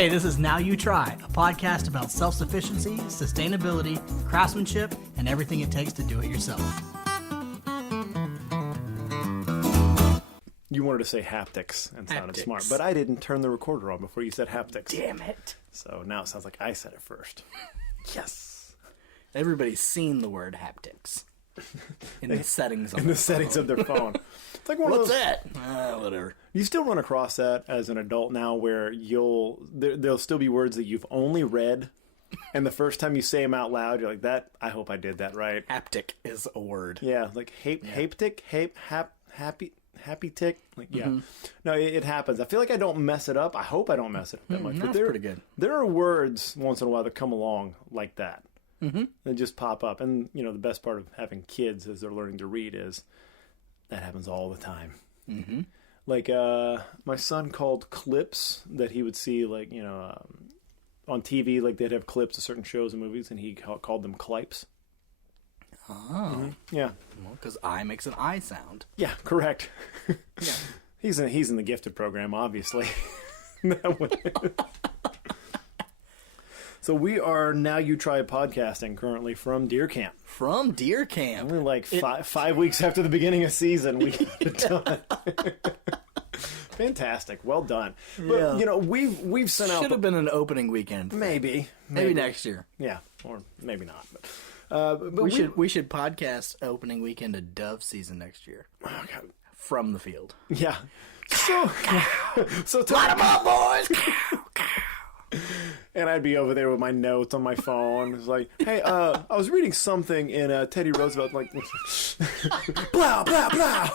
Hey, this is Now You Try, a podcast about self-sufficiency, sustainability, craftsmanship, and everything it takes to do it yourself. You wanted to say haptics and sounded smart, but I didn't turn the recorder on before you said haptics. Damn it. So now it sounds like I said it first. Yes. Everybody's seen the word haptics in the settings of In the settings of their phone. It's like one What's of those. that? Whatever. You still run across that as an adult now where there'll still be words that you've only read, and the first time you say them out loud, you're like, "That, I hope I did that right." Haptic is a word. Yeah, like haptic, happy tick. Like, yeah. No, it happens. I feel like I don't mess it up. I hope I don't mess it up that much. That's pretty good. There are words once in a while that come along like that. That just pop up. And, you know, the best part of having kids as they're learning to read is that happens all the time. Like, my son called clips that he would see, like, you know, on TV, like they'd have clips of certain shows and movies, and he called them clipes. Oh. Yeah. Well, because I makes an I sound. Yeah, correct. Yeah. He's in the gifted program, obviously. That one. So we are Now You Try podcasting currently from deer camp. From deer camp. Only like 5 weeks after the beginning of season, we got it done. Fantastic, well done. But you know, we've sent out. Should have been an opening weekend. Maybe next year. Yeah, or maybe not. But we should podcast opening weekend of dove season next year. Oh, God. From the field. Yeah. So Light 'em up, boys! And I'd be over there with my notes on my phone. It's like, hey, I was reading something in Teddy Roosevelt, like, blah, blah, blah.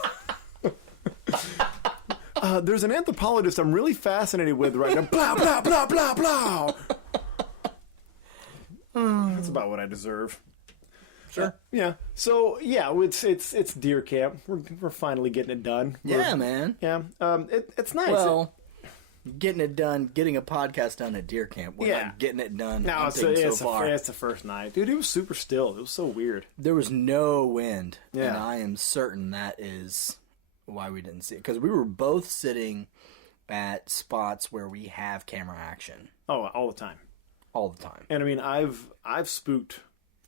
There's an anthropologist I'm really fascinated with right now. Blah, blah, blah, blah, blah. That's about what I deserve. Sure. Yeah. So, yeah, it's deer camp. We're finally getting it done. Man. Yeah. It's nice. Well, getting it done, getting a podcast done at deer camp. We're not getting it done. No, it's the first night. Dude, it was super still. It was so weird. There was no wind. Yeah. And I am certain that is why we didn't see it. Because we were both sitting at spots where we have camera action. Oh, all the time. All the time. And I mean, I've spooked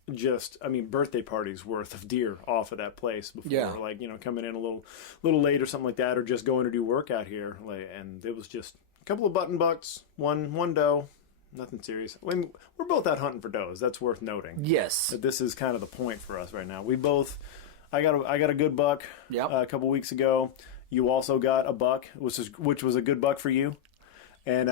birthday parties worth of deer off of that place before. Yeah. Like, you know, coming in a little late or something like that, or just going to do work out here. Like, and it was just a couple of button bucks, one doe, nothing serious. I mean, we're both out hunting for does. That's worth noting. Yes. But this is kind of the point for us right now. I got a good buck. Yep. A couple weeks ago. You also got a buck, which was a good buck for you, and.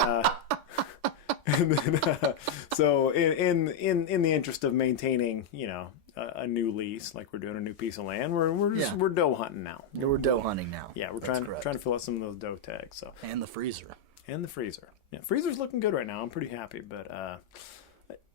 And then, so in the interest of maintaining, you know, a new lease, like we're doing a new piece of land, we're doe hunting now. Yeah, we're doe hunting now. Yeah, we're trying to fill out some of those doe tags. So And the freezer. Yeah, freezer's looking good right now. I'm pretty happy, but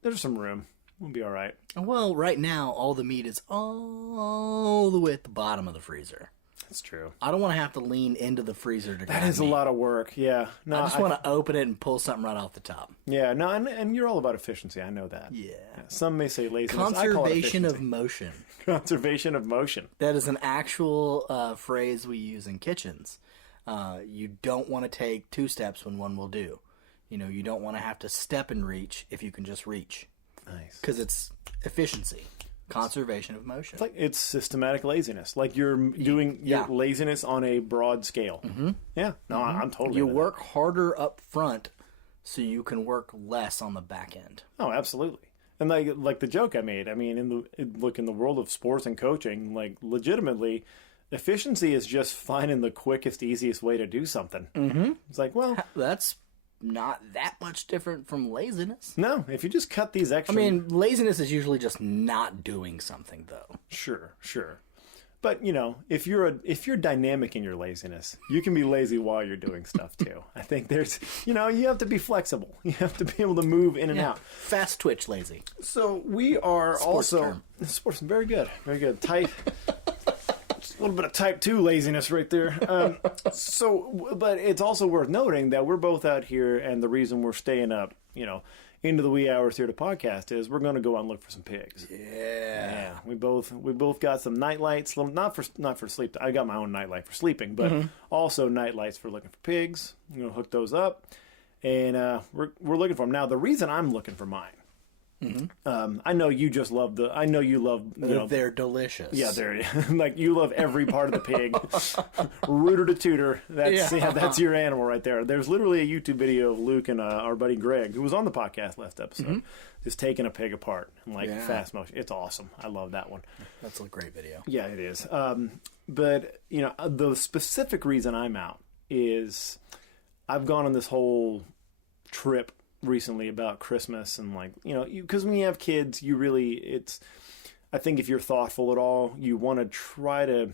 there's some room. We'll be all right. Well, right now all the meat is all the way at the bottom of the freezer. That's true. I don't want to have to lean into the freezer to grab That is meat. a lot of work. Yeah. No, I just want to open it and pull something right off the top. Yeah. No, and you're all about efficiency. I know that. Yeah. Some may say laziness. Conservation of motion. Conservation of motion. That is an actual phrase we use in kitchens. You don't want to take two steps when one will do. You know, you don't want to have to step and reach if you can just reach. Nice. Because it's efficiency. Conservation of motion. It's systematic laziness. Like you're doing your laziness on a broad scale. Yeah. No, I'm totally. You work harder up front so you can work less on the back end. Oh, absolutely. And like the joke I made. I mean, in the world of sports and coaching, like legitimately, efficiency is just finding the quickest, easiest way to do something. It's like, well, that's not that much different from laziness. No, if you just cut these extra. I mean, laziness is usually just not doing something, though. Sure. But you know, if you're dynamic in your laziness, you can be lazy while you're doing stuff too. I think there's, you know, you have to be flexible. You have to be able to move in and out. Fast twitch lazy. So we are Sports also term. Sports. Very good. Type. A little bit of type 2 laziness right there. But it's also worth noting that we're both out here, and the reason we're staying up, you know, into the wee hours here to podcast is we're going to go out and look for some pigs. Yeah. We both got some night lights, not for sleep. I got my own night light for sleeping, but also night lights for looking for pigs. You know, hook those up. and we're looking for them. Now, the reason I'm looking for mine, I know you just love I know you love. They're delicious. Yeah, they're like you love every part of the pig, rooter to tutor. That's your animal right there. There's literally a YouTube video of Luke and our buddy Greg, who was on the podcast last episode, just taking a pig apart in fast motion. It's awesome. I love that one. That's a great video. Yeah, it is. But the specific reason I'm out is I've gone on this whole trip recently about Christmas and because when you have kids, I think if you're thoughtful at all, you want to try to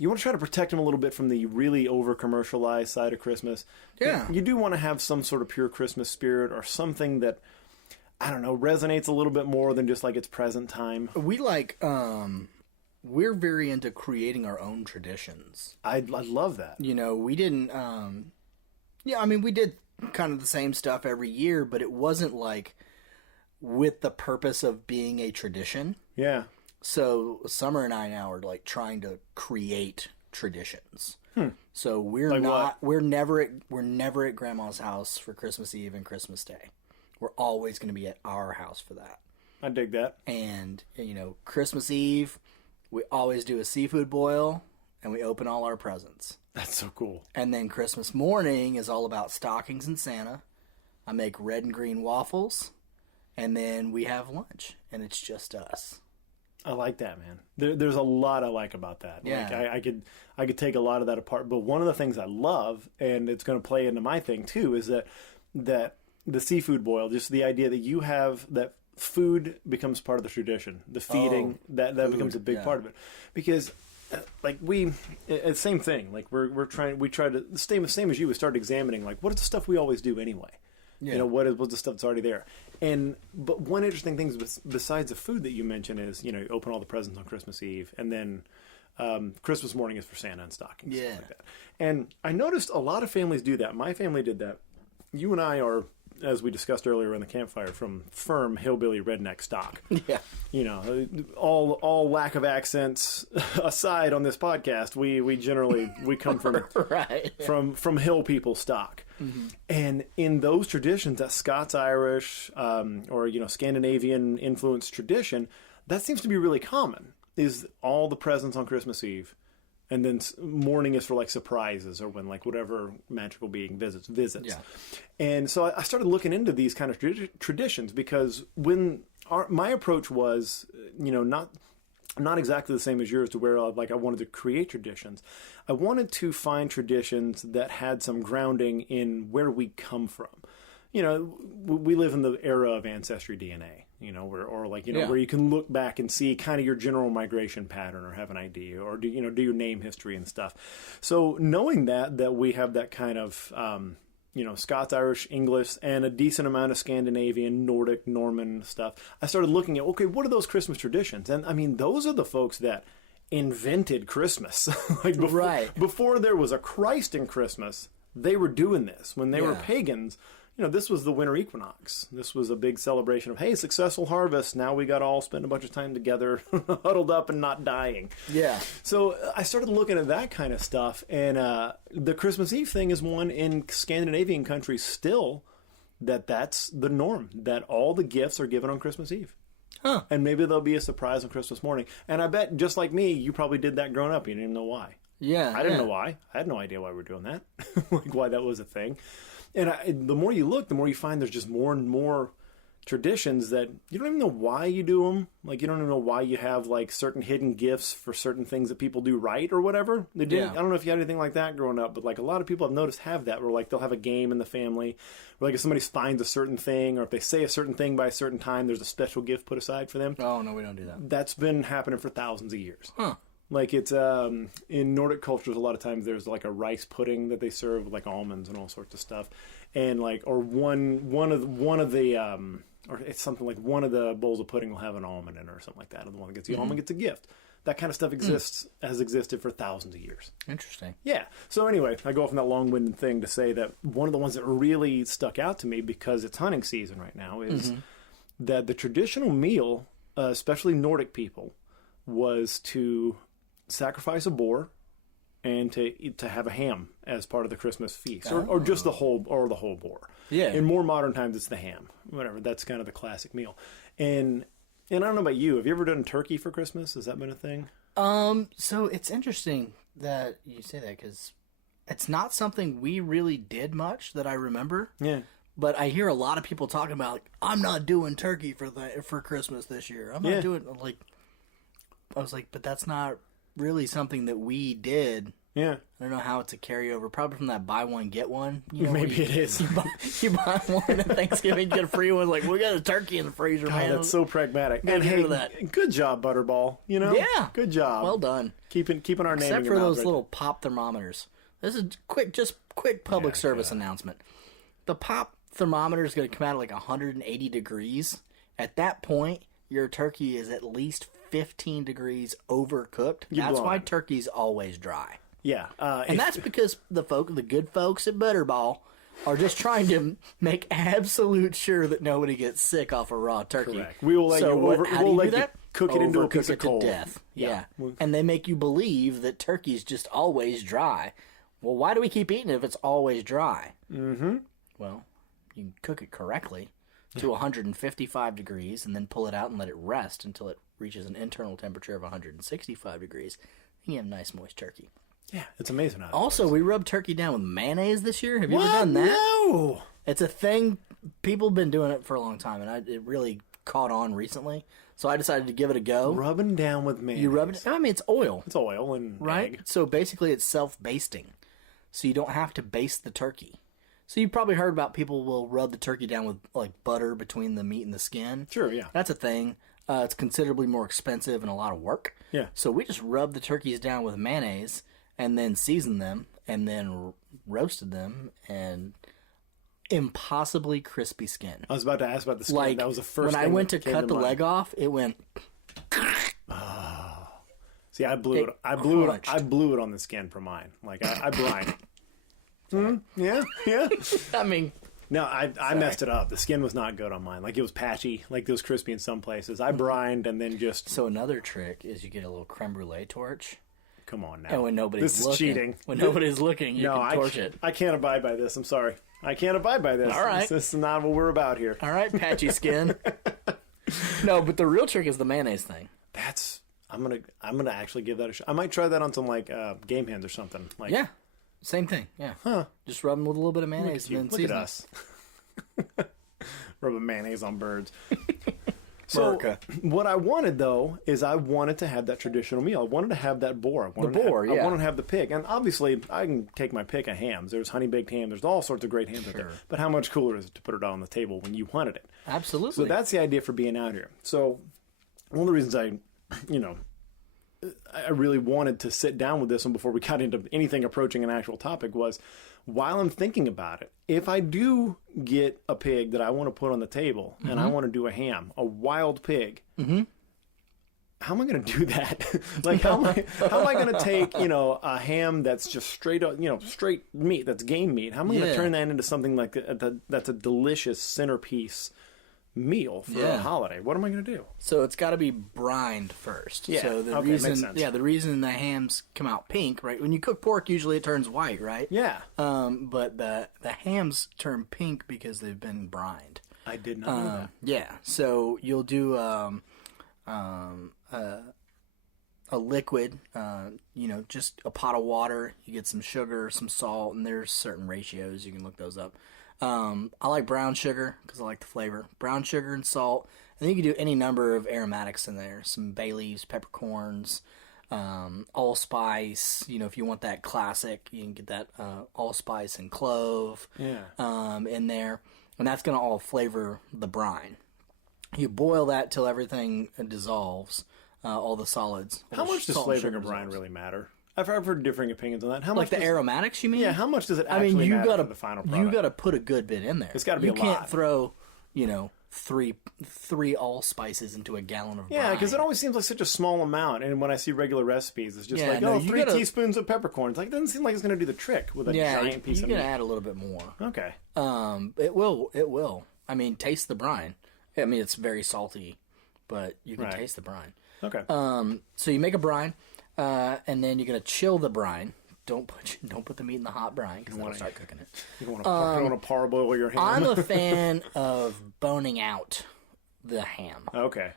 protect them a little bit from the really over commercialized side of Christmas. Yeah. You do want to have some sort of pure Christmas spirit or something that, I don't know, resonates a little bit more than just like it's present time. We we're very into creating our own traditions. I love that. We didn't, we did kind of the same stuff every year, but it wasn't like with the purpose of being a tradition. Yeah. So Summer and I now are like trying to create traditions. So we're never at Grandma's house for Christmas Eve and Christmas Day. We're always going to be at our house for that. I dig that. And Christmas Eve, we always do a seafood boil and we open all our presents. That's so cool. And then Christmas morning is all about stockings and Santa. I make red and green waffles, and then we have lunch, and it's just us. I like that, man. There's a lot I like about that. Yeah. Like I could take a lot of that apart. But one of the things I love, and it's going to play into my thing too, is that the seafood boil, just the idea that you have that food becomes part of the tradition, the feeding, that becomes a big part of it, because. Same thing. Like we try to the same as you. We start examining what is the stuff we always do anyway. Yeah. What's the stuff that's already there. But one interesting thing besides the food that you mentioned is you open all the presents on Christmas Eve, and then Christmas morning is for Santa and stockings. Yeah. Like that. And I noticed a lot of families do that. My family did that. You and I are, as we discussed earlier in the campfire, from firm hillbilly redneck stock. Yeah. All lack of accents aside on this podcast, we generally come from right. from hill people stock. Mm-hmm. And in those traditions, that Scots-Irish or Scandinavian influenced tradition, that seems to be really common. Is all the presents on Christmas Eve. And then morning is for surprises or when whatever magical being visits. Yeah. And so I started looking into these kind of traditions because when my approach was, not exactly the same as yours to where I wanted to create traditions. I wanted to find traditions that had some grounding in where we come from. We live in the era of ancestry DNA. Where you can look back and see kind of your general migration pattern or have an idea or do your name history and stuff. So knowing that we have that kind of, Scots, Irish, English, and a decent amount of Scandinavian, Nordic, Norman stuff, I started looking at, okay, what are those Christmas traditions? And I mean, those are the folks that invented Christmas. Before there was a Christ in Christmas, they were doing this. When they were pagans, this was the winter equinox. This was a big celebration of, hey, successful harvest. Now we got to all spend a bunch of time together, huddled up and not dying. Yeah. So I started looking at that kind of stuff. And the Christmas Eve thing is one in Scandinavian countries still that's the norm, that all the gifts are given on Christmas Eve. Huh. And maybe there'll be a surprise on Christmas morning. And I bet, just like me, you probably did that growing up. You didn't even know why. Yeah. I didn't know why. I had no idea why we were doing that, why that was a thing. And the more you look, the more you find there's just more and more traditions that you don't even know why you do them. You don't even know why you have certain hidden gifts for certain things that people do right or whatever. They didn't. I don't know if you had anything like that growing up, but a lot of people I've noticed have that where they'll have a game in the family where if somebody finds a certain thing or if they say a certain thing by a certain time, there's a special gift put aside for them. Oh, no, we don't do that. That's been happening for thousands of years. Huh. It's in Nordic cultures, a lot of times there's a rice pudding that they serve with almonds and all sorts of stuff, and or one of the or it's something like one of the bowls of pudding will have an almond in it or something like that, and the one that gets the almond gets a gift. That kind of stuff has existed for thousands of years. Interesting. Yeah. So anyway, I go off on that long-winded thing to say that one of the ones that really stuck out to me because it's hunting season right now is that the traditional meal, especially Nordic people, was to sacrifice a boar and to have a ham as part of the Christmas feast, or just the whole boar. Yeah. In more modern times, it's the ham. Whatever. That's kind of the classic meal. And I don't know about you. Have you ever done turkey for Christmas? Has that been a thing? So it's interesting that you say that because it's not something we really did much that I remember. Yeah. But I hear a lot of people talking about, like, I'm not doing turkey for Christmas this year. I'm not doing, like, I was like, but that's not really something that we did. Yeah. I don't know how it's a carryover. Probably from that buy one, get one. You know, Maybe it is. You buy one at Thanksgiving, get a free one. Like, we got a turkey in the freezer, man. That's so pragmatic. And hey, good job, Butterball. You know? Yeah. Good job. Well done. Keeping our name in your mouth. Except for those little pop thermometers. This is quick public service announcement. The pop thermometer is going to come out at like 180 degrees. At that point, your turkey is at least 15 degrees overcooked. That's why turkey's always dry. Yeah. And that's because the good folks at Butterball are just trying to make absolute sure that nobody gets sick off a raw turkey. Correct. We will let you cook it into a piece of coal. To death. Yeah. And they make you believe that turkey's just always dry. Well, why do we keep eating it if it's always dry? Mm-hmm. Well, you can cook it correctly to 155 degrees and then pull it out and let it rest until it reaches an internal temperature of 165 degrees. And you have a nice moist turkey. Yeah, it's amazing. Also, we rubbed turkey down with mayonnaise this year. Have you ever done that? No! It's a thing. People have been doing it for a long time, and it really caught on recently. So I decided to give it a go. Rubbing down with mayonnaise. You rub it. I mean, it's oil. It's oil and egg. So basically, it's self-basting. So you don't have to baste the turkey. So you've probably heard about people will rub the turkey down with like butter between the meat and the skin. Sure, yeah. That's a thing. It's considerably more expensive and a lot of work. Yeah. So we just rubbed the turkeys down with mayonnaise and then seasoned them and then roasted them and impossibly crispy skin. I was about to ask about the skin. Like, that was the first when thing I went to came cut the mind. leg off, it went. See, I blew it. I blew it on the skin for mine. Like I brined. Yeah. I mean, no, I messed it up. The skin was not good on mine. Like it was patchy. Like it was crispy in some places. I brined and then just. So another trick is you get a little creme brulee torch. Come on now. And when nobody's looking. This is cheating. When nobody's looking, you can torch it. I can't abide by this. I'm sorry. I can't abide by this. All right. This is not what we're about here. All right, patchy skin. No, but the real trick is the mayonnaise thing. I'm gonna actually give that a shot. I might try that on some like game hands or something. Like, yeah, same thing. Yeah, just rub them with a little bit of mayonnaise and then look season at us. Rubbing mayonnaise on birds. So what I wanted though is I wanted to have that traditional meal. I wanted to have that boar. I wanted to have the pig, and obviously I can take my pick of hams. There's honey baked ham. There's all sorts of great hams out there. But how much cooler is it to put it on the table when you wanted it? Absolutely. So that's the idea for being out here. So one of the reasons I really wanted to sit down with this one before we got into anything approaching an actual topic was, while I'm thinking about it, if I do get a pig that I want to put on the table and I want to do a ham, a wild pig, how am I going to do that? Like, how am I going to take, a ham that's just straight up, straight meat, that's game meat? How am I going to turn that into something like that's a delicious centerpiece meal for a holiday? What am I going to do? So it's got to be brined first. Yeah. So the makes sense. the reason the hams come out pink, right? When you cook pork, usually it turns white, right? Yeah. But the hams turn pink because they've been brined. I did not know that. Yeah. So you'll do a liquid, just a pot of water. You get some sugar, some salt, and there's certain ratios. You can look those up. I like brown sugar because I like the flavor. Brown sugar and salt. And then you can do any number of aromatics in there. Some bay leaves, peppercorns, allspice. If you want that classic, you can get that allspice and clove in there. And that's going to all flavor the brine. You boil that till everything dissolves, all the solids. How much does flavoring a brine really matter? I've heard differing opinions on that. How much the aromatics, you mean? Yeah, how much does it actually matter for the final product? You got to put a good bit in there. It's got to be a lot. You can't throw, three allspices into a gallon of brine. Yeah, because it always seems like such a small amount. And when I see regular recipes, it's just 3 teaspoons of peppercorns. Like, it doesn't seem like it's going to do the trick with a giant piece of meat. You can add a little bit more. Okay. It will. I mean, taste the brine. I mean, it's very salty, but you can taste the brine. Okay. So you make a brine. And then you're going to chill the brine don't put the meat in the hot brine because that'll start cooking it. You don't want to parboil your ham. I'm a fan of boning out the ham. Okay.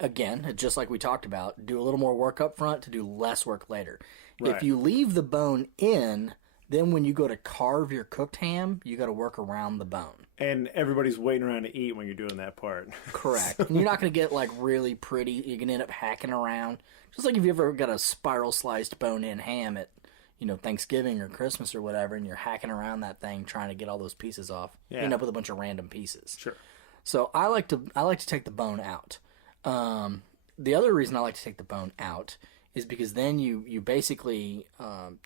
Again, just like we talked about, do a little more work up front to do less work later. Right. If you leave the bone in, then when you go to carve your cooked ham, you got to work around the bone. And everybody's waiting around to eat when you're doing that part. Correct. And you're not going to get like really pretty. You're going to end up hacking around. Just like if you ever got a spiral sliced bone-in ham at, Thanksgiving or Christmas or whatever, and you're hacking around that thing trying to get all those pieces off. You end up with a bunch of random pieces. Sure. So I like to take the bone out. The other reason I like to take the bone out is because then you basically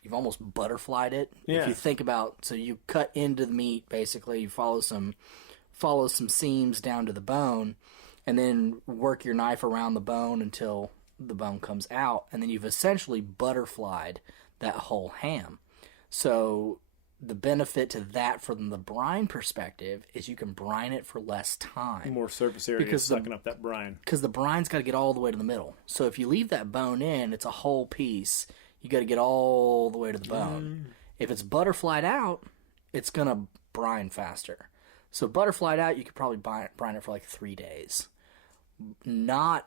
you've almost butterflied it. Yeah. If you think about, so you cut into the meat basically, you follow some seams down to the bone, and then work your knife around the bone until the bone comes out, and then you've essentially butterflied that whole ham. So the benefit to that from the brine perspective is you can brine it for less time. More surface area because sucking up that brine. Because the brine's got to get all the way to the middle. So if you leave that bone in, it's a whole piece. You got to get all the way to the bone. If it's butterflied out, it's going to brine faster. So butterflied out, you could probably brine it for like 3 days. Not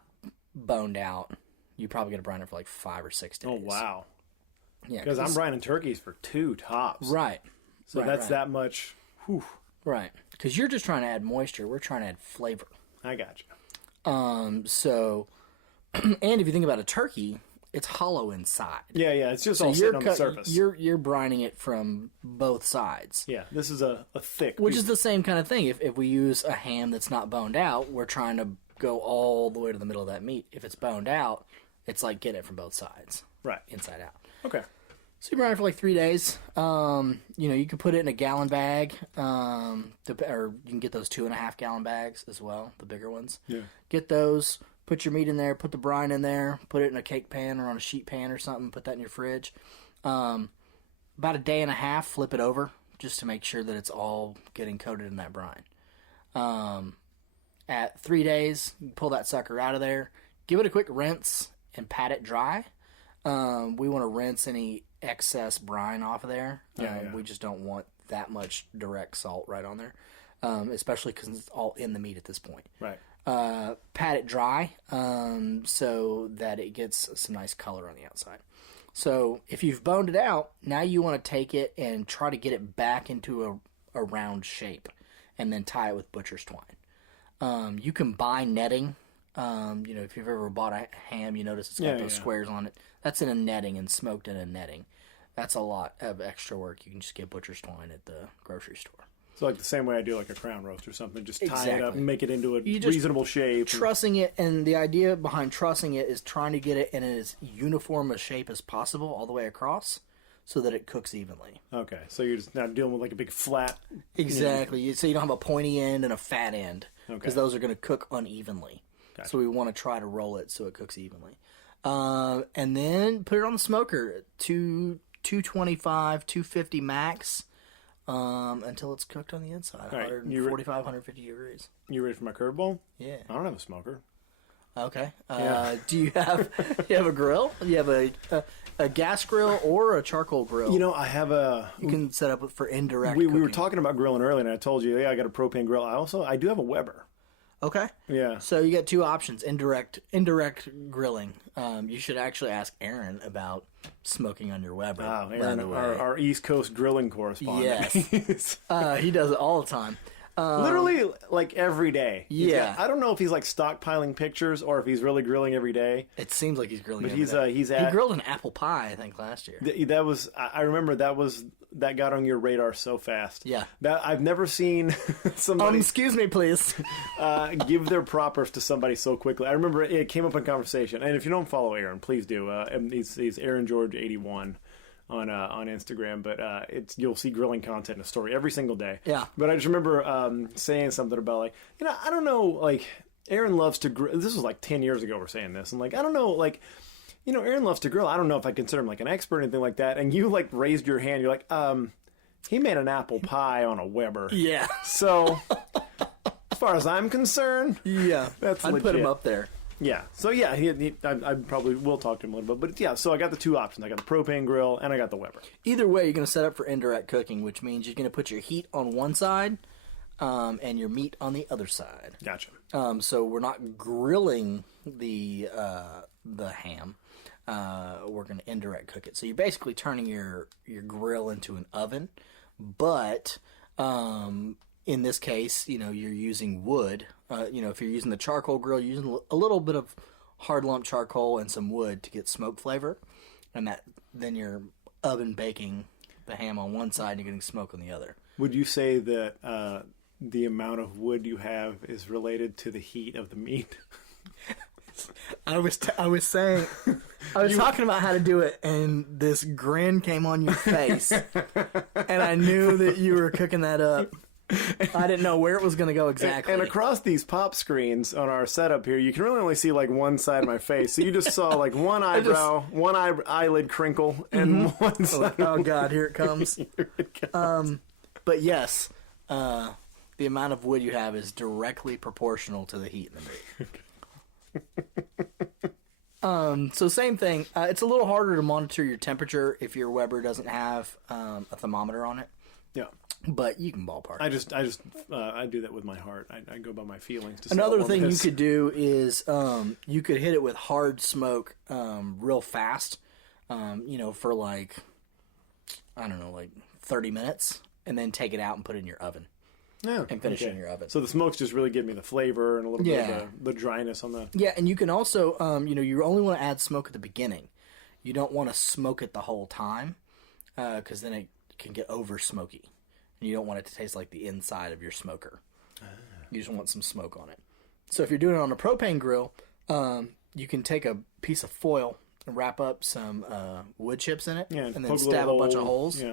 boned out, you probably got to brine it for like 5 or 6 days. Oh, wow. Yeah, because I'm brining turkeys for 2 tops. Right. So that's that much. Whew. Right. Because you're just trying to add moisture. We're trying to add flavor. I got you. So, and if you think about a turkey, it's hollow inside. Yeah. It's just all sitting on the surface. You're brining it from both sides. Yeah. This is a thick. Which is the same kind of thing. If we use a ham that's not boned out, we're trying to go all the way to the middle of that meat. If it's boned out, it's like getting it from both sides. Right. Inside out. Okay. So you brine it for like 3 days. You can put it in a gallon bag, or you can get those 2.5 gallon bags as well, the bigger ones. Yeah. Get those, put your meat in there, put the brine in there, put it in a cake pan or on a sheet pan or something, put that in your fridge. About a day and a half, flip it over just to make sure that it's all getting coated in that brine. At 3 days, you pull that sucker out of there, give it a quick rinse, and pat it dry. We want to rinse any excess brine off of there. We just don't want that much direct salt right on there, especially because it's all in the meat at this point. Right. Pat it dry so that it gets some nice color on the outside. So if you've boned it out, now you want to take it and try to get it back into a round shape and then tie it with butcher's twine. You can buy netting. If you've ever bought a ham, you notice it's got those squares on it. That's in a netting and smoked in a netting. That's a lot of extra work. You can just get butcher's twine at the grocery store. So like the same way I do like a crown roast or something, just tie it up and make it into a just reasonable shape. Trussing it, and the idea behind trussing it is trying to get it in as uniform a shape as possible all the way across so that it cooks evenly. Okay, so you're just not dealing with like a big flat... Exactly. So you don't have a pointy end and a fat end because those are going to cook unevenly. Gotcha. So we want to try to roll it so it cooks evenly. And then put it on the smoker, 225, 250 max, until it's cooked on the inside, right. 145, 150 degrees. You ready for my curveball? Yeah. I don't have a smoker. Okay. Do you have a grill? Do you have a gas grill or a charcoal grill? I have a... You can set up for indirect We were talking about grilling earlier, and I told you, I got a propane grill. I do have a Weber. Okay. Yeah. So you got 2 options: indirect grilling. You should actually ask Aaron about smoking on your Weber. Oh, Aaron, our East Coast grilling correspondent. Yes. He does it all the time. Literally, like every day. Yeah. I don't know if he's like stockpiling pictures or if he's really grilling every day. It seems like he's grilling. But he grilled an apple pie, I think, last year. I remember that got on your radar so fast. Yeah. That I've never seen somebody. Excuse me, please. Give their propers to somebody so quickly. I remember it came up in conversation, and if you don't follow Aaron, please do. He's Aaron George 81 on Instagram, but you'll see grilling content in a story every single day. Yeah. But I just remember saying something about like, I don't know, like Aaron loves to grill. This was like 10 years ago we're saying this. And like, I don't know, like, Aaron loves to grill. I don't know if I consider him like an expert or anything like that. And you like raised your hand. You're like, he made an apple pie on a Weber. Yeah. So as far as I'm concerned, yeah, that's I'd legit. put him up there. Yeah. So yeah, I probably will talk to him a little bit. But yeah, so I got the two options. I got the propane grill and I got the Weber. Either way, you're going to set up for indirect cooking, which means you're going to put your heat on one side and your meat on the other side. Gotcha. So we're not grilling the ham. We're going to indirect cook it. So you're basically turning your grill into an oven, but in this case, you're using wood. If you're using the charcoal grill, you're using a little bit of hard lump charcoal and some wood to get smoke flavor, and then you're oven baking the ham on one side and you're getting smoke on the other. Would you say that the amount of wood you have is related to the heat of the meat? I was talking about how to do it, and this grin came on your face, and I knew that you were cooking that up. I didn't know where it was going to go exactly. And across these pop screens on our setup here, you can really only see like one side of my face. So you just saw like one eyebrow, one eyelid crinkle, and one side. Oh God, here it comes. Here it comes. But yes, the amount of wood you have is directly proportional to the heat in the meat. So same thing. It's a little harder to monitor your temperature if your Weber doesn't have a thermometer on it. Yeah. But you can ballpark. I do that with my heart. I go by my feelings. Another thing you could do is you could hit it with hard smoke real fast, for like, I don't know, like 30 minutes, and then take it out and put it in your oven. Yeah, and finish it in your oven. So the smoke's just really giving me the flavor and a little bit of the dryness on the... Yeah, and you can also, you only want to add smoke at the beginning. You don't want to smoke it the whole time, because then it can get over smoky. And you don't want it to taste like the inside of your smoker. You just want some smoke on it. So if you're doing it on a propane grill, you can take a piece of foil and wrap up some wood chips in it, and then stab a bunch of holes,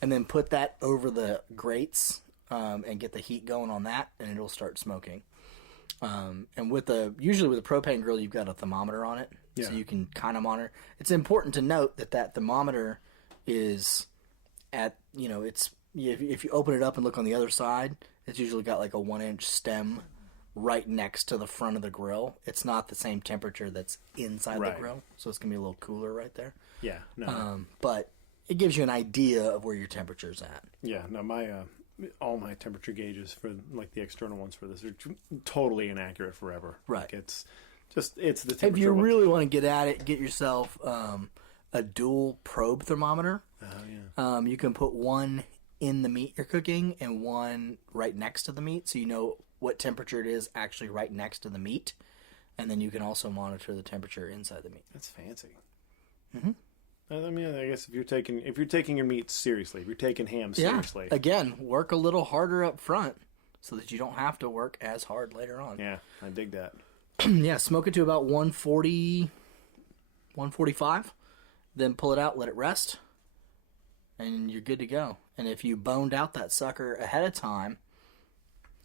and then put that over the grates and get the heat going on that, and it'll start smoking. And usually with a propane grill, you've got a thermometer on it, so you can kind of monitor. It's important to note that thermometer is at, it's... If you open it up and look on the other side, it's usually got like a 1-inch stem right next to the front of the grill. It's not the same temperature that's inside the grill, so it's going to be a little cooler right there. Yeah, no. But it gives you an idea of where your temperature's at. Yeah, no, all my temperature gauges for like the external ones for this are totally inaccurate forever. Right. Like it's the temperature. If you really want to get at it, get yourself a dual probe thermometer. Oh, yeah. You can put one in the meat you're cooking and one right next to the meat, so you know what temperature it is actually right next to the meat, and then you can also monitor the temperature inside the meat. That's fancy. Mm-hmm. I mean, I guess if you're taking your meat seriously, if you're taking ham seriously, again, work a little harder up front so that you don't have to work as hard later on. Yeah, I dig that. Yeah, smoke it to about 140, 145, then pull it out, let it rest, and you're good to go. And if you boned out that sucker ahead of time,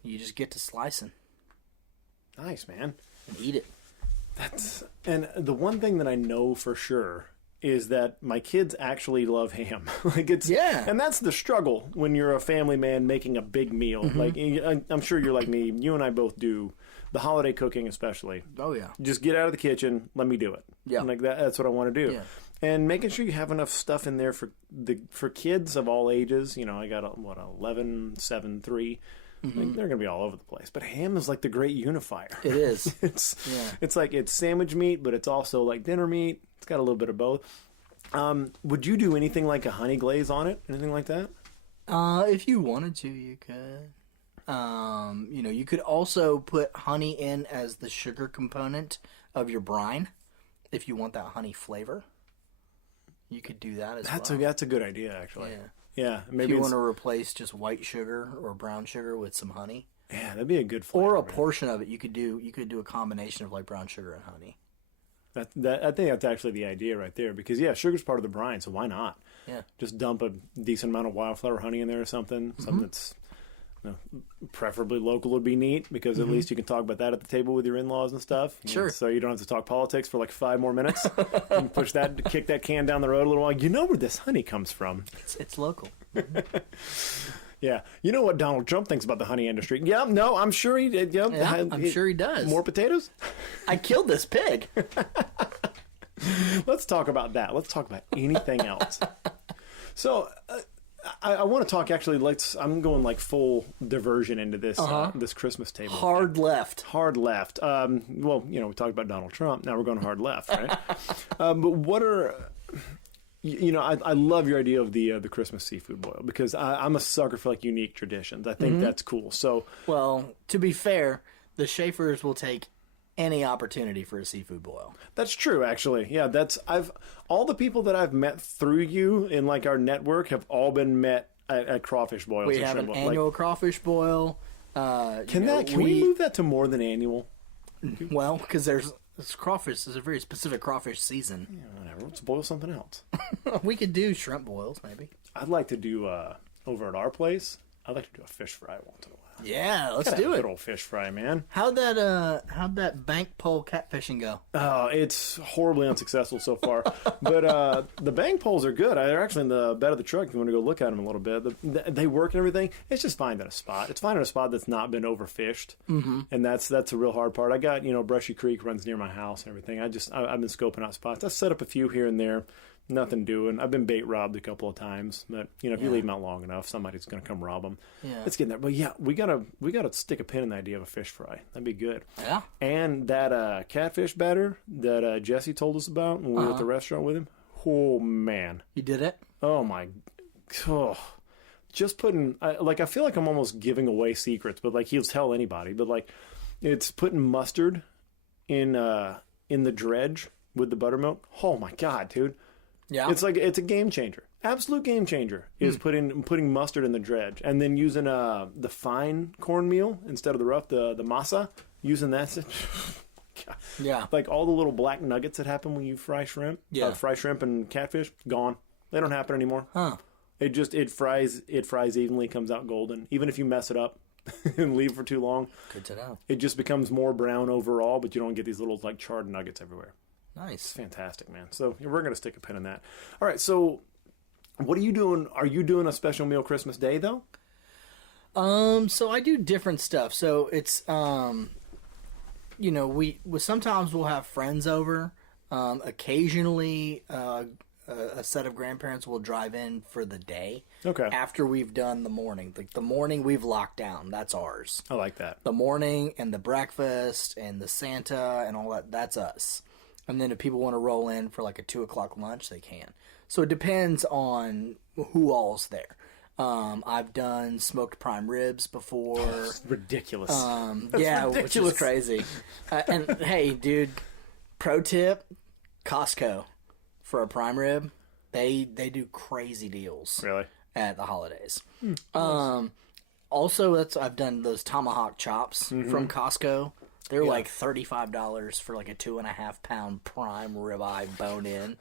you just get to slicing. Nice, man. And eat it. And the one thing that I know for sure is that my kids actually love ham. And that's the struggle when you're a family man making a big meal. Mm-hmm. Like, I'm sure you're like me. You and I both do the holiday cooking, especially. Oh yeah. Just get out of the kitchen. Let me do it. Yeah. Like that's what I want to do. Yeah. And making sure you have enough stuff in there for kids of all ages. I got 11, 7, 3. Mm-hmm. Like, they're going to be all over the place. But ham is like the great unifier. It is. It's like it's sandwich meat, but it's also like dinner meat. It's got a little bit of both. Would you do anything like a honey glaze on it? Anything like that? If you wanted to, you could. You could also put honey in as the sugar component of your brine if you want that honey flavor. You could do that as well. That's a good idea, actually. Yeah. Maybe if you want to replace just white sugar or brown sugar with some honey. Yeah, that'd be a good flavor. Or a portion of it. You could do a combination of like brown sugar and honey. I think that's actually the idea right there, because sugar's part of the brine, so why not? Yeah. Just dump a decent amount of wildflower honey in there or something. Mm-hmm. Something that's preferably local would be neat, because at least you can talk about that at the table with your in-laws and stuff. Sure. So you don't have to talk politics for like 5 more minutes. You can kick that can down the road a little while. You know where this honey comes from. It's local. Yeah. You know what Donald Trump thinks about the honey industry? Yeah, no, I'm sure he did. Yeah, I'm sure he does. More potatoes? I killed this pig. Let's talk about that. Let's talk about anything else. So, I want to talk, actually, I'm going like full diversion into this this Christmas table. Hard left. Hard left. Well, we talked about Donald Trump. Now we're going hard left, right? But what are... I love your idea of the Christmas seafood boil, because I'm a sucker for like unique traditions. I think that's cool. So, well, to be fair, the Schaefers will take any opportunity for a seafood boil. That's true, actually. Yeah, all the people that I've met through you in like our network have all been met at crawfish boils. We have an annual crawfish boil. Can we move that to more than annual? Well, because there's crawfish. There's a very specific crawfish season. Yeah, whatever. Let's boil something else. We could do shrimp boils, maybe. I'd like to do over at our place. I'd like to do a fish fry once in a while. Yeah, let's do it. Good old fish fry, man. How'd that bank pole catfishing go? Oh, it's horribly unsuccessful so far. But the bank poles are good. They're actually in the bed of the truck if you want to go look at them a little bit. They work and everything. It's just finding a spot. It's finding a spot that's not been overfished. And that's a real hard part. I got, Brushy Creek runs near my house and everything. I've been scoping out spots. I've set up a few here and there. Nothing doing. I've been bait robbed a couple of times, but if you leave them out long enough, somebody's going to come rob them. Yeah. It's getting there. But yeah, we gotta stick a pin in the idea of a fish fry. That'd be good. Yeah. And that catfish batter that Jesse told us about when we were at the restaurant with him. Oh man, you did it. Oh my, just putting I feel like I'm almost giving away secrets, but like he'll tell anybody. But like, it's putting mustard in the dredge with the buttermilk. Oh my god, dude. Yeah. It's a game changer. Absolute game changer is putting mustard in the dredge and then using the fine cornmeal instead of the rough, the masa, using that. Yeah. Like all the little black nuggets that happen when you fry shrimp. Yeah. Fry shrimp and catfish, gone. They don't happen anymore. Huh. It fries evenly, comes out golden. Even if you mess it up and leave for too long. Good to know. It just becomes more brown overall, but you don't get these little like charred nuggets everywhere. Nice. Fantastic, man. So we're going to stick a pin in that. All right. So what are you doing? Are you doing a special meal Christmas Day though? So I do different stuff. So it's, we sometimes we'll have friends over. Occasionally, a set of grandparents will drive in for the day. Okay. After we've done the morning. Like the morning we've locked down. That's ours. I like that. The morning and the breakfast and the Santa and all that, that's us. And then if people want to roll in for like a 2:00 lunch, they can. So it depends on who all's there. I've done smoked prime ribs before. Ridiculous. Yeah, ridiculous. Which is crazy. And hey, dude, pro tip, Costco for a prime rib, they do crazy deals. Really? At the holidays. Also, I've done those tomahawk chops from Costco. They're like $35 for like a 2.5 pound prime ribeye bone in.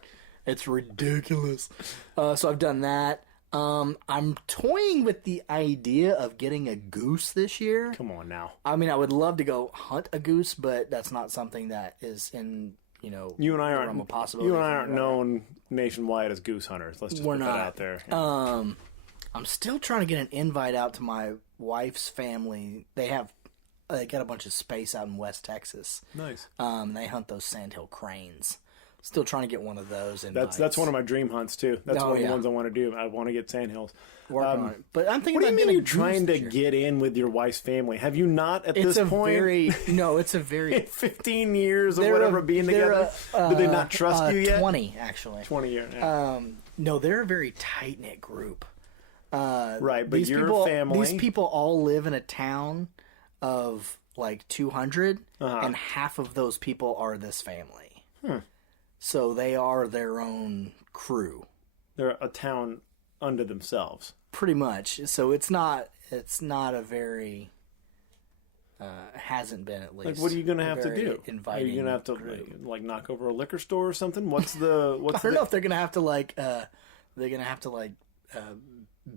It's ridiculous. So I've done that. I'm toying with the idea of getting a goose this year. Come on now. I mean, I would love to go hunt a goose, but that's not something that is in, you and I aren't a possibility. You and I aren't known nationwide as goose hunters. Let's just put that out there. Yeah. I'm still trying to get an invite out to my wife's family. They got a bunch of space out in West Texas. Nice. They hunt those sandhill cranes. Still trying to get one of those invites. That's one of my dream hunts too. That's one of the ones I want to do. I want to get sandhills. Work on it. But I'm thinking what do you mean you're trying to year. Get in with your wife's family? Have you not at this point? It's a very 15 years or whatever being together. Do they not trust you yet? 20 actually. 20 years. Yeah. No, they're a very tight knit group. Right, but your family. These people all live in a town of like 200, and half of those people are this family. So they are their own crew. They're a town unto themselves. Pretty much. So it's not a very hasn't been at least. Like, what are you going to have to do? Are you going to have to like knock over a liquor store or something? I don't know if they're going to have to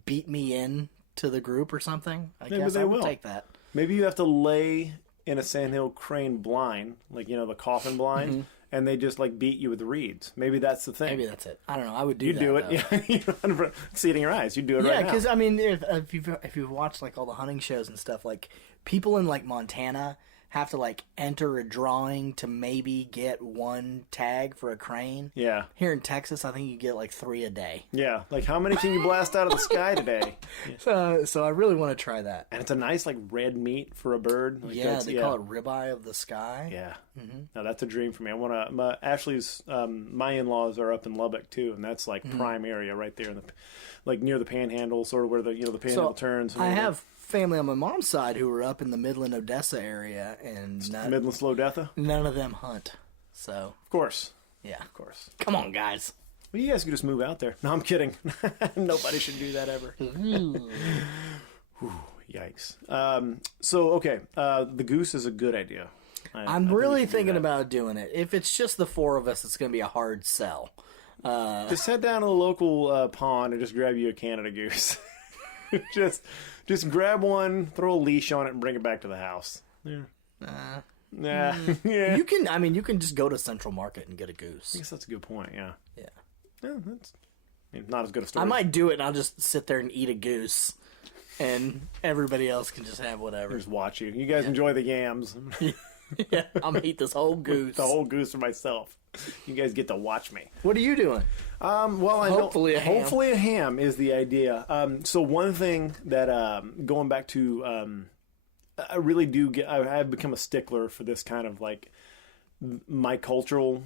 beat me in to the group or something. I guess I would take that. Maybe you have to lay in a sandhill crane blind, like the coffin blind. and they just like beat you with the reeds. Maybe that's the thing. Maybe that's it. I don't know. I would do You'd that. do it. Yeah, see it in your eyes. You'd do it right now. Yeah, because I mean, if you've watched like all the hunting shows and stuff, like people in like Montana have to like enter a drawing to maybe get one tag for a crane. Yeah. Here in Texas, I think you get like 3 a day. Yeah. Like how many can you blast out of the sky today? So I really want to try that. And it's a nice like red meat for a bird. Like they call it ribeye of the sky. Yeah. Mm-hmm. Now that's a dream for me. I want to. Ashley's my in-laws are up in Lubbock too, and that's like prime area right there in the like near the Panhandle, sort of where the the Panhandle turns. I have family on my mom's side who are up in the Midland, Odessa area, and Midland Slowdetha. None of them hunt. So of course, yeah, of course. Come on, guys. Well, you guys could just move out there. No, I'm kidding. Nobody should do that ever. Whew, yikes. So okay, the goose is a good idea. I'm really thinking about doing it. If it's just the 4 of us, it's going to be a hard sell. Just head down to the local pond and just grab you a Canada goose. just grab one, throw a leash on it, and bring it back to the house. Yeah. Yeah. You can just go to Central Market and get a goose. I guess that's a good point. Yeah. Yeah. Yeah, that's not as good a story. I might do it, and I'll just sit there and eat a goose, and everybody else can just have whatever. Just watch you. You guys enjoy the yams. Yeah, I'm gonna eat this whole goose. The whole goose for myself. You guys get to watch me. What are you doing? Well, hopefully a ham is the idea. So one thing that going back to, I really do get. I've become a stickler for this kind of like my cultural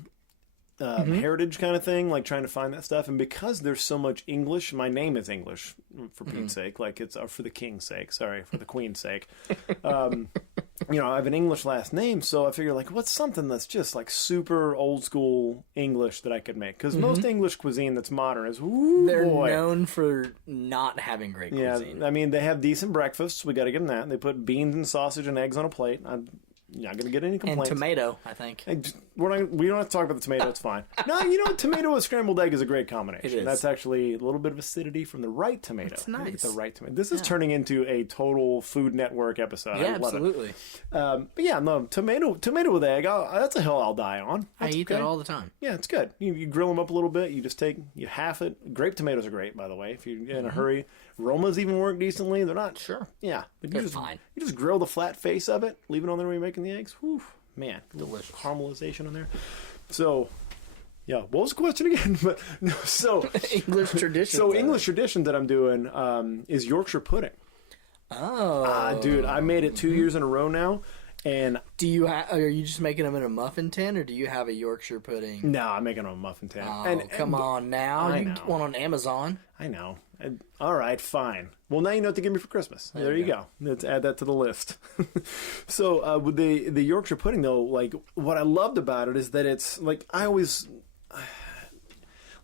heritage kind of thing, like trying to find that stuff. And because there's so much English, my name is English for Pete's sake. Like it's for the king's sake. Sorry, for the queen's sake. I have an English last name, so I figure like, what's something that's just like super old school English that I could make? Because most English cuisine that's modern is they're known for not having great cuisine. Yeah, I mean they have decent breakfasts. We got to give them that. They put beans and sausage and eggs on a plate. I'm not going to get any complaints. And tomato, I think. We don't have to talk about the tomato. It's fine. No, tomato with scrambled egg is a great combination. It is. That's actually a little bit of acidity from the right tomato. It's nice. The right tomato. This is turning into a total Food Network episode. Yeah, I love absolutely. It. But yeah, no, tomato with egg. That's a hill I'll die on. I eat that all the time. Yeah, it's good. You grill them up a little bit. You half it. Grape tomatoes are great, by the way. If you're in a hurry, Romas even work decently. They're not sure. Yeah, but they're fine. You just grill the flat face of it. Leave it on there when you're making the eggs. Whew. Man, delicious caramelization on there. So, yeah, what was the question again? But no, so English tradition. So English tradition that I'm doing is Yorkshire pudding. Oh, dude, I made it 2 years in a row now. And are you just making them in a muffin tin, or do you have a Yorkshire pudding? No, I'm making them in a muffin tin. Oh, come on now! You get one on Amazon. I know. All right, fine. Well, now you know what to give me for Christmas. There you go. Let's add that to the list. So with the Yorkshire pudding, though, like what I loved about it is that it's like I always.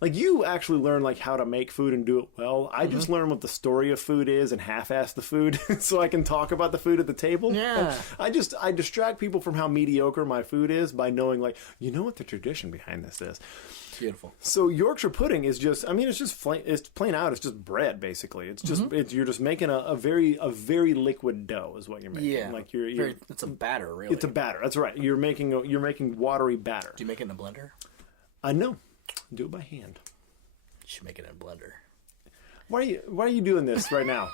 Like you actually learn like how to make food and do it well. I just learn what the story of food is and half-ass the food so I can talk about the food at the table. Yeah. I distract people from how mediocre my food is by knowing like, you know what the tradition behind this is. Beautiful. So Yorkshire pudding is just, I mean, it's just it's plain out. It's just bread basically. It's just you're just making a very liquid dough is what you're making. Yeah. Like it's a batter, really. It's a batter. That's right. You're making watery batter. Do you make it in a blender? No. Do it by hand. You should make it in a blender. Why are you doing this right now?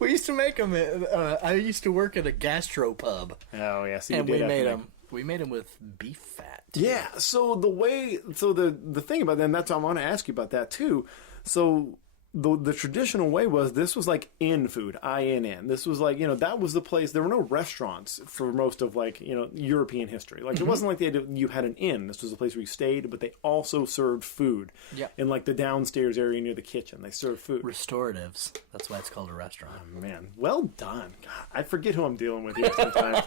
We used to make them. I used to work at a gastropub. Oh yeah, and we made them. We made them with beef fat. Too. Yeah. So the thing about them, that's I want to ask you about that too. So the traditional way was this was like inn food, INN. This was like, that was the place. There were no restaurants for most of like, European history. Like it wasn't like you had an inn. This was a place where you stayed, but they also served food. Yeah. In like the downstairs area near the kitchen, they served food. Restoratives. That's why it's called a restaurant. Oh, man, well done. God, I forget who I'm dealing with here sometimes.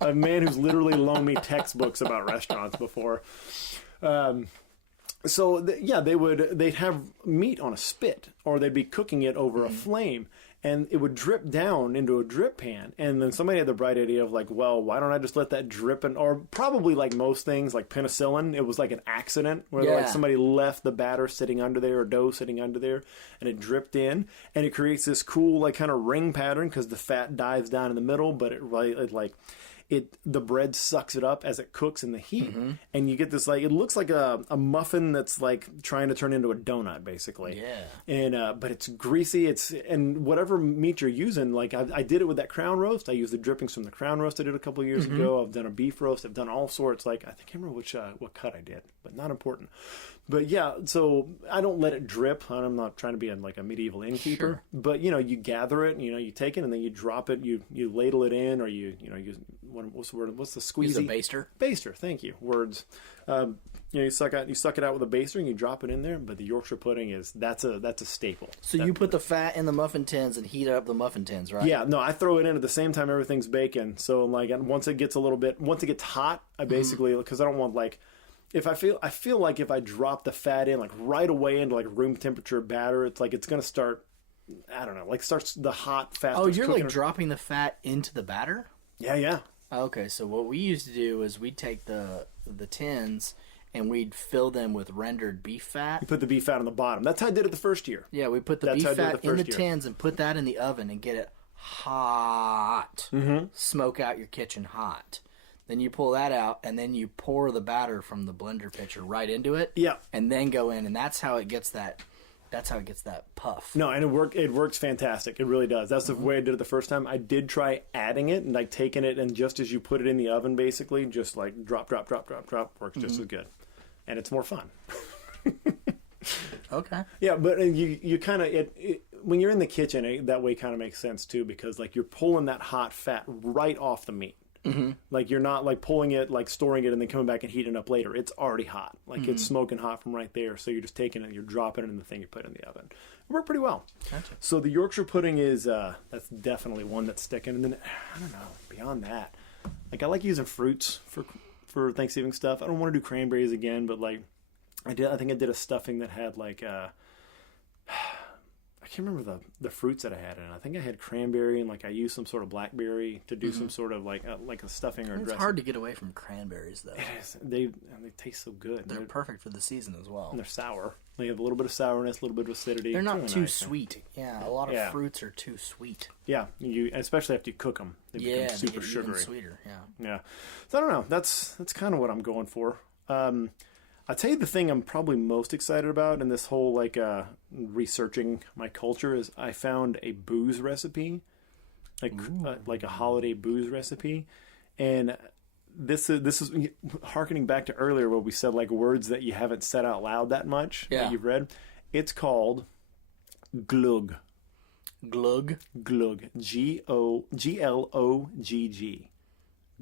A man who's literally loaned me textbooks about restaurants before. So they'd have meat on a spit, or they'd be cooking it over a flame, and it would drip down into a drip pan. And then somebody had the bright idea of like, well, why don't I just let that drip? Or probably like most things, like penicillin, it was like an accident where like somebody left the batter sitting under there or dough sitting under there, and it dripped in, and it creates this cool like kind of ring pattern because the fat dives down in the middle, but the bread sucks it up as it cooks in the heat, and you get this like it looks like a muffin that's like trying to turn into a donut basically. Yeah. And but it's greasy. And whatever meat you're using, like I did it with that crown roast. I used the drippings from the crown roast I did a couple of years ago. I've done a beef roast. I've done all sorts. Like I can't remember what cut I did, but not important. But yeah, so I don't let it drip. I'm not trying to be like a medieval innkeeper. Sure. But you gather it. You take it and then you drop it. You ladle it in, or you what's the word? What's the squeezy? Use a baster. Baster. Thank you. Words. You suck it out with a baster and you drop it in there. But the Yorkshire pudding that's a staple. So you put the fat in the muffin tins and heat up the muffin tins, right? Yeah. No, I throw it in at the same time everything's baking. So like once it gets hot, I basically because I don't want like. If I feel like if I drop the fat in like right away into like room temperature batter, it's like it's gonna start. I don't know, like starts the hot fat. Oh, you're like dropping the fat into the batter? Yeah. Okay, so what we used to do is we'd take the tins and we'd fill them with rendered beef fat. You put the beef fat on the bottom. That's how I did it the first year. Yeah, we put the beef fat in the tins and put that in the oven and get it hot. Smoke out your kitchen hot. Then you pull that out, and then you pour the batter from the blender pitcher right into it. Yeah, and then go in, and that's how it gets that. That's how it gets that puff. No, and it works fantastic. It really does. That's the way I did it the first time. I did try adding it and like taking it, and just as you put it in the oven, basically, just like drop, works just as good, and it's more fun. Okay. Yeah, but you kind of when you're in the kitchen, that way kind of makes sense too, because like you're pulling that hot fat right off the meat. Like you're not like pulling it, like storing it and then coming back and heating it up later. It's already hot. Like it's smoking hot from right there. So you're just taking it and you're dropping it in the thing you put in the oven. It worked pretty well. Gotcha. So the Yorkshire pudding is, that's definitely one that's sticking. And then, I don't know, beyond that, like I like using fruits for Thanksgiving stuff. I don't want to do cranberries again, but like I think I did a stuffing that had like, I can't remember the fruits that I had in it. I think I had cranberry and like I used some sort of blackberry to do some sort of like a stuffing or a dressing. It's hard to get away from cranberries though. It is. They taste so good. They're perfect for the season as well. And they're sour. They have a little bit of sourness, a little bit of acidity. They're not too sweet. Yeah, a lot of fruits are too sweet. Yeah, especially after you cook them, they become super sugary. Even sweeter. Yeah. So I don't know. That's kind of what I'm going for. I'll tell you the thing I'm probably most excited about in this whole like researching my culture is I found a booze recipe, like a holiday booze recipe, and this is harkening back to earlier where we said like words that you haven't said out loud that much that you've read. It's called glug. Glug. Glog.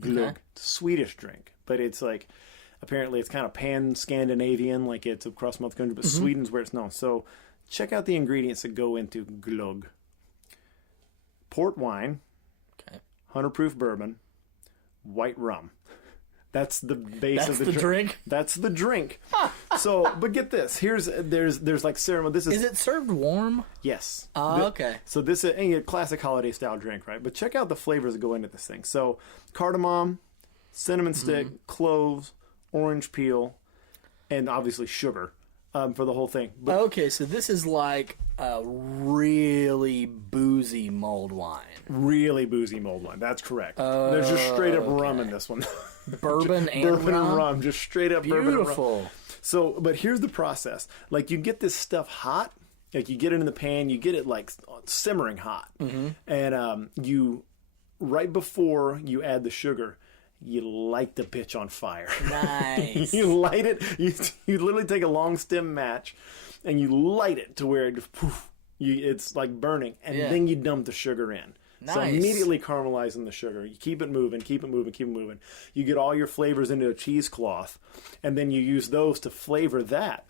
Glug. Okay. Swedish drink, but it's like. Apparently, it's kind of pan-Scandinavian, like it's across most countries, but Sweden's where it's known. So, check out the ingredients that go into glögg. Port wine, 100-proof bourbon, white rum. That's the base of the drink. That's the drink. So, but get this. There's like ceremony. Is it served warm? Yes. Okay. So this is a classic holiday style drink, right? But check out the flavors that go into this thing. So, cardamom, cinnamon stick, cloves, orange peel, and obviously sugar for the whole thing. But, okay, so this is like a really boozy mulled wine. Really boozy mulled wine. That's correct. There's just straight up rum in this one. Bourbon and rum. Just straight up bourbon and rum. Beautiful. So, but here's the process. Like you get this stuff hot. Like you get it in the pan. You get it like simmering hot. And you, right before you add the sugar, you light the bitch on fire. Nice. You light it. You literally take a long stem match, and you light it to where it just poof. It's like burning, and then you dump the sugar in. Nice. So immediately caramelizing the sugar. You keep it moving. You get all your flavors into a cheesecloth, and then you use those to flavor that.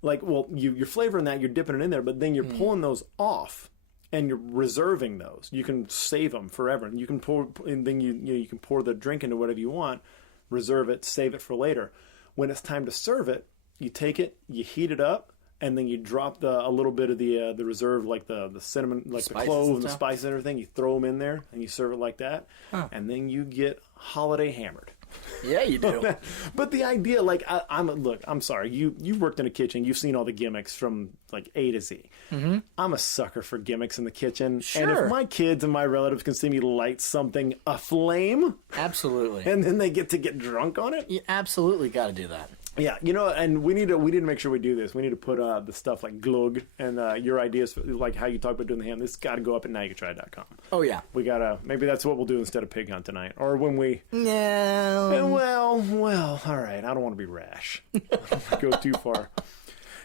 Like, well, you're flavoring that. You're dipping it in there, but then you're pulling those off. And you're reserving those. You can save them forever. And you can pour, and then you can pour the drink into whatever you want, reserve it, save it for later. When it's time to serve it, you take it, you heat it up, and then you drop a little bit of the reserve, like the cinnamon, like the clove and the spice and everything. You throw them in there, and you serve it like that. And then you get holiday hammered. Yeah, you do. But the idea, like, I'm sorry, you've worked in a kitchen, you've seen all the gimmicks from like A to Z. Mm-hmm. I'm a sucker for gimmicks in the kitchen. Sure. And if my kids and my relatives can see me light something aflame, absolutely, and then they get to get drunk on it, you absolutely got to do that. Yeah, and we need to make sure we do this. We need to put the stuff like glug and your ideas, like how you talk about doing the ham. This got to go up at nowyoutry.com. Oh yeah, we gotta. Maybe that's what we'll do instead of pig hunt tonight, or when we. No. Well. All right. I don't want to be rash. Go too far.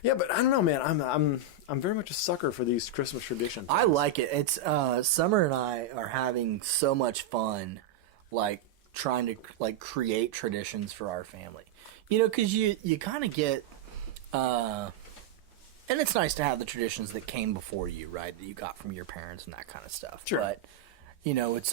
Yeah, but I don't know, man. I'm very much a sucker for these Christmas traditions. I like it. It's Summer and I are having so much fun, like trying to like create traditions for our family. Because you kind of get, and it's nice to have the traditions that came before you, right? That you got from your parents and that kind of stuff. Sure. But,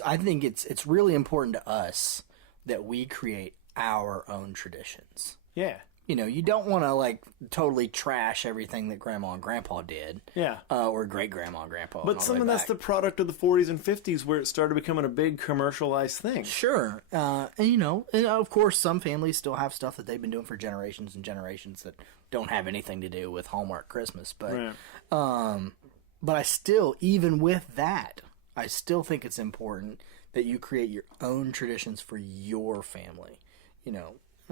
I think it's really important to us that we create our own traditions. Yeah. You don't want to like totally trash everything that Grandma and Grandpa did. Yeah. Or great Grandma and Grandpa. But some of that's the product of the 40s and 50s where it started becoming a big commercialized thing. Sure. And of course some families still have stuff that they've been doing for generations and generations that don't have anything to do with Hallmark Christmas. But, right. But I still, even with that, I still think it's important that you create your own traditions for your family.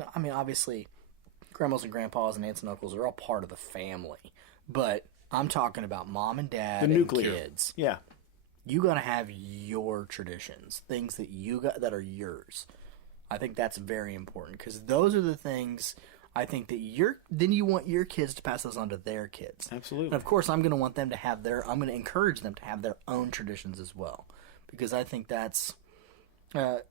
Obviously grandmas and grandpas and aunts and uncles are all part of the family, but I'm talking about mom and dad and kids. Yeah. You got to have your traditions, things that you got that are yours. I think that's very important because those are the things I think that then you want your kids to pass those on to their kids. Absolutely. And of course, I'm going to want them to I'm going to encourage them to have their own traditions as well, because I think that's, as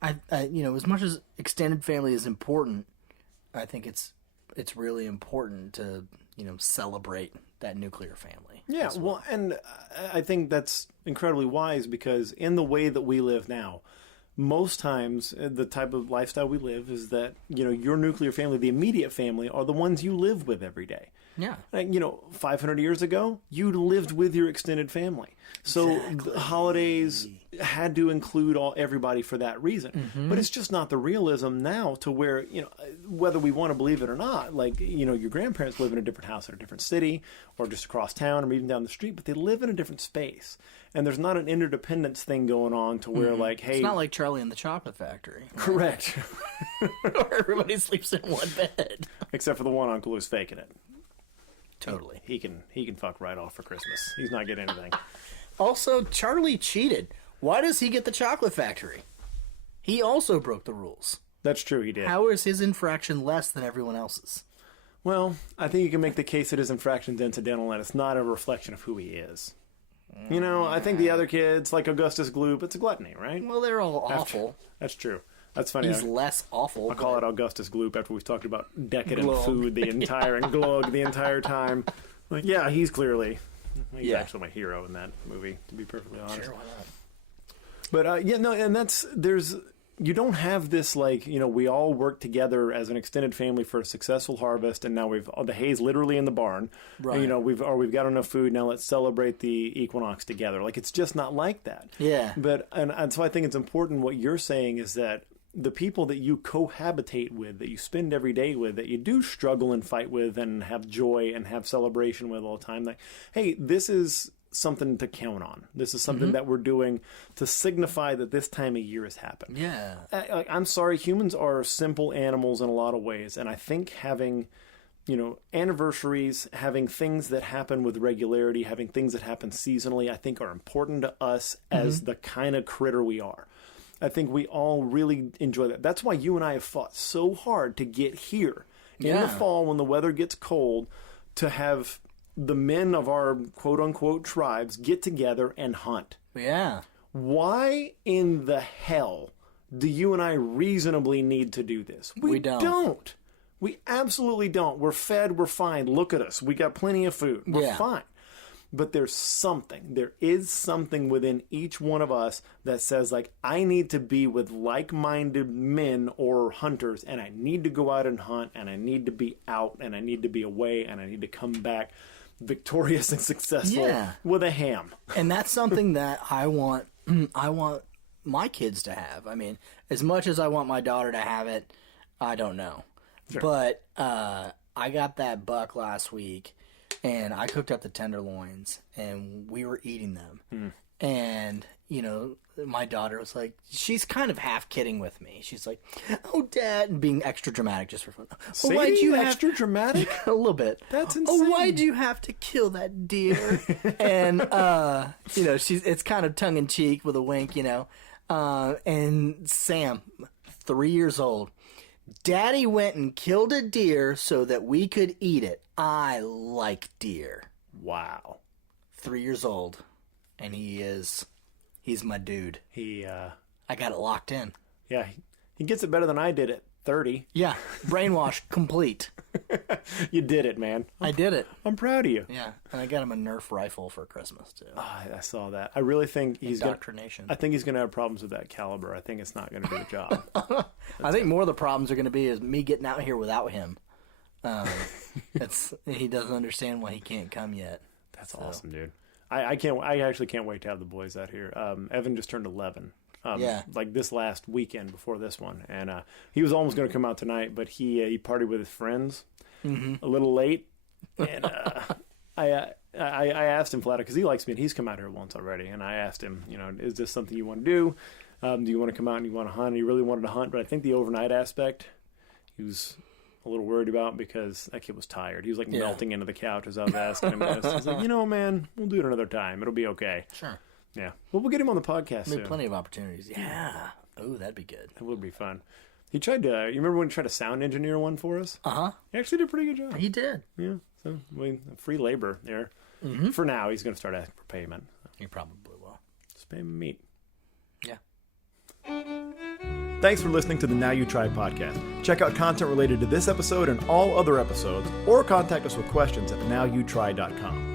much as extended family is important, I think it's really important to, celebrate that nuclear family. Yeah, well, and I think that's incredibly wise because in the way that we live now, most times the type of lifestyle we live is that, your nuclear family, the immediate family, are the ones you live with every day. Yeah. 500 years ago, you lived with your extended family. So the holidays had to include everybody for that reason. Mm-hmm. But it's just not the realism now to where, whether we want to believe it or not, like, your grandparents live in a different house in a different city or just across town or even down the street, but they live in a different space. And there's not an interdependence thing going on to where, like, hey... It's not like Charlie and the Chocolate Factory. Right? Correct. Where everybody sleeps in one bed. Except for the one uncle who's faking it. Totally. He can fuck right off for Christmas. He's not getting anything. Also, Charlie cheated. Why does he get the Chocolate Factory? He also broke the rules. That's true, he did. How is his infraction less than everyone else's? Well, I think you can make the case that his infraction's incidental and it's not a reflection of who he is. I think the other kids, like Augustus Gloop, it's a gluttony, right? Well, they're all awful. That's true. That's funny. He's less awful. I'll call it Augustus Gloop after we've talked about decadent food and glug the entire time. Like, yeah, he's actually my hero in that movie, to be perfectly honest. Sure, why not? But and you don't have this like, we all work together as an extended family for a successful harvest, and now the hay's literally in the barn. Right. And, we've got enough food, now let's celebrate the equinox together. Like, it's just not like that. Yeah. But and so I think it's important what you're saying is that the people that you cohabitate with, that you spend every day with, that you do struggle and fight with and have joy and have celebration with all the time, like, hey, this is something to count on. This is something that we're doing to signify that this time of year has happened. Yeah. I'm sorry, humans are simple animals in a lot of ways, and I think having, anniversaries, having things that happen with regularity, having things that happen seasonally, I think are important to us as the kind of critter we are. I think we all really enjoy that. That's why you and I have fought so hard to get here in the fall when the weather gets cold, to have the men of our quote-unquote tribes get together and hunt. Yeah. Why in the hell do you and I reasonably need to do this? We don't. We absolutely don't. We're fed. We're fine. Look at us. We got plenty of food. We're fine. But there is something within each one of us that says, like, I need to be with like-minded men or hunters, and I need to go out and hunt, and I need to be out, and I need to be away, and I need to come back victorious and successful with a ham. And that's something that I want my kids to have. I mean, as much as I want my daughter to have it, I don't know. Sure. But I got that buck last week, and I cooked up the tenderloins, and we were eating them. And, you know, my daughter was like, she's kind of half kidding with me. She's like, "Oh, Dad," and being extra dramatic just for fun. Sadie, why'd you extra dramatic? A little bit. That's insane. "Oh, why'd you have to kill that deer?" And, you know, it's kind of tongue in cheek with a wink, you know. And Sam, 3 years old, "Daddy went and killed a deer so that we could eat it. I like deer." Wow. 3 years old. And he's my dude. I got it locked in. Yeah, he gets it better than I did at 30. Yeah, brainwash complete. You did it, man. I did it. I'm proud of you. Yeah, and I got him a Nerf rifle for Christmas too. I saw that. I really think indoctrination. I think he's gonna have problems with that caliber. I think it's not gonna do the job. I think more of the problems are gonna be is me getting out here without him. He doesn't understand why he can't come yet. That's awesome, dude. I actually can't wait to have the boys out here. Evan just turned 11. Like this last weekend before this one, and he was almost going to come out tonight, but he partied with his friends a little late, and I asked him flat out because he likes me and he's come out here once already, and I asked him, you know, is this something you want to do? Do you want to come out and you want to hunt? And he really wanted to hunt, but I think the overnight aspect he was a little worried about because that kid was tired. He was like melting into the couch as I was asking him this. He's like, "You know, man, we'll do it another time. It'll be okay." Sure. Yeah. Well, we'll get him on the podcast soon. Plenty of opportunities. Yeah. Oh, that'd be good. That would be fun. He tried to, you remember when he tried to sound engineer one for us? Uh-huh. He actually did a pretty good job. He did. Yeah. So, free labor there. For now, he's going to start asking for payment. He probably will. Just pay him meat. Yeah. Thanks for listening to the Now You Try podcast. Check out content related to this episode and all other episodes, or contact us with questions at nowyouTry.com.